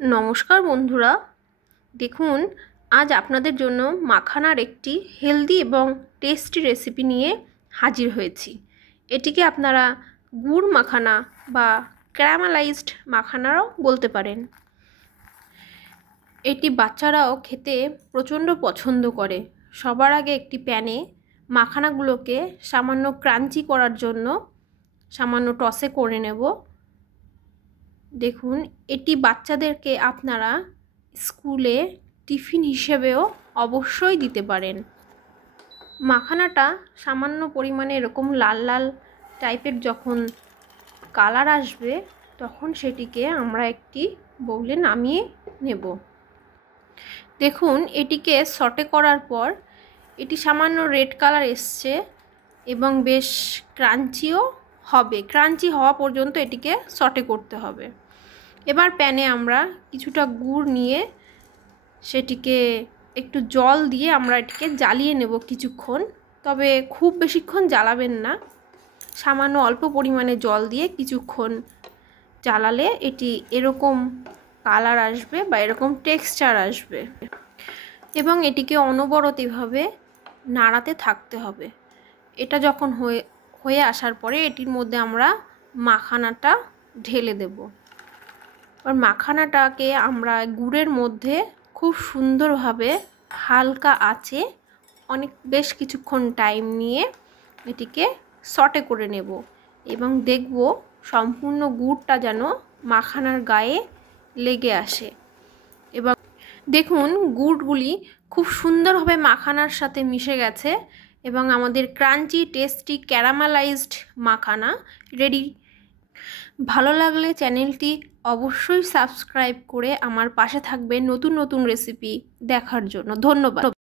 नमस्कार बंधुरा देखुन आज आपनादेर जोन्नो माखानार एकटी हेल्दी एबं टेस्टी रेसिपि निये हाजिर हयेछि। एटिके आपनारा गुड़ माखाना बा क्यारामेलाइजड माखानाओ बोलते पारेन। एटी बाच्चाराओ खेते प्रचंड पछंद करे। सबार आगे एकटी पैने माखानागुलोके सामान्य क्रांची करार जोन्नो सामान्य टसे करे नेब। देखुन एटी बाच्चादेरके आपनारा स्कूले टिफिन हिसेबेओ अवश्यई दिते पारेन। माखानाटा सामान्य परिमाणे एरकम लाल लाल टाइपेर जखन कालार आसबे तखन सेटिके आमरा एकटी बाउले नामिये नेब। देखुन एटिके सटे करार पर एटी सामान्य रेड कालार एसছে এবং বেশ ক্রাঞ্চিও হবে। ক্রাঞ্চি হওয়া পর্যন্ত এটিকে সটে করতে হবে। এবার প্যানে আমরা কিছুটা গুড় নিয়ে সেটিকে একটু জল দিয়ে আমরা এটিকে জ্বালিয়ে নেব কিছুক্ষণ। তবে খুব বেশিক্ষণ জ্বালাবেন না, সামান্য অল্প পরিমাণে জল দিয়ে কিছুক্ষণ জ্বালালে এটি এরকম কালার আসবে বা এরকম টেক্সচার আসবে এবং এটিকে অনবরত এভাবে নাড়াতে থাকতে হবে। এটা যখন হয়ে আসার পরে এটির মধ্যে আমরা মাখানাটা ঢেলে দেব। আর মাখানাটাকে আমরা গুড়ের মধ্যে খুব সুন্দরভাবে হালকা আঁচে বেশ কিছুক্ষণ টাইম নিয়ে এটিকে সটে করে নেব এবং দেখব সম্পূর্ণ গুড়টা যেন মাখানার গায়ে লেগে আসে। এবং দেখুন গুড়গুলি খুব সুন্দরভাবে মাখানার সাথে মিশে গেছে এবং আমাদের crunchy tasty caramelised makhana ready. ভালো লাগলে চ্যানেলটি অবশ্যই সাবস্ক্রাইব করে আমার পাশে থাকবেন নতুন নতুন রেসিপি দেখার জন্য। ধন্যবাদ।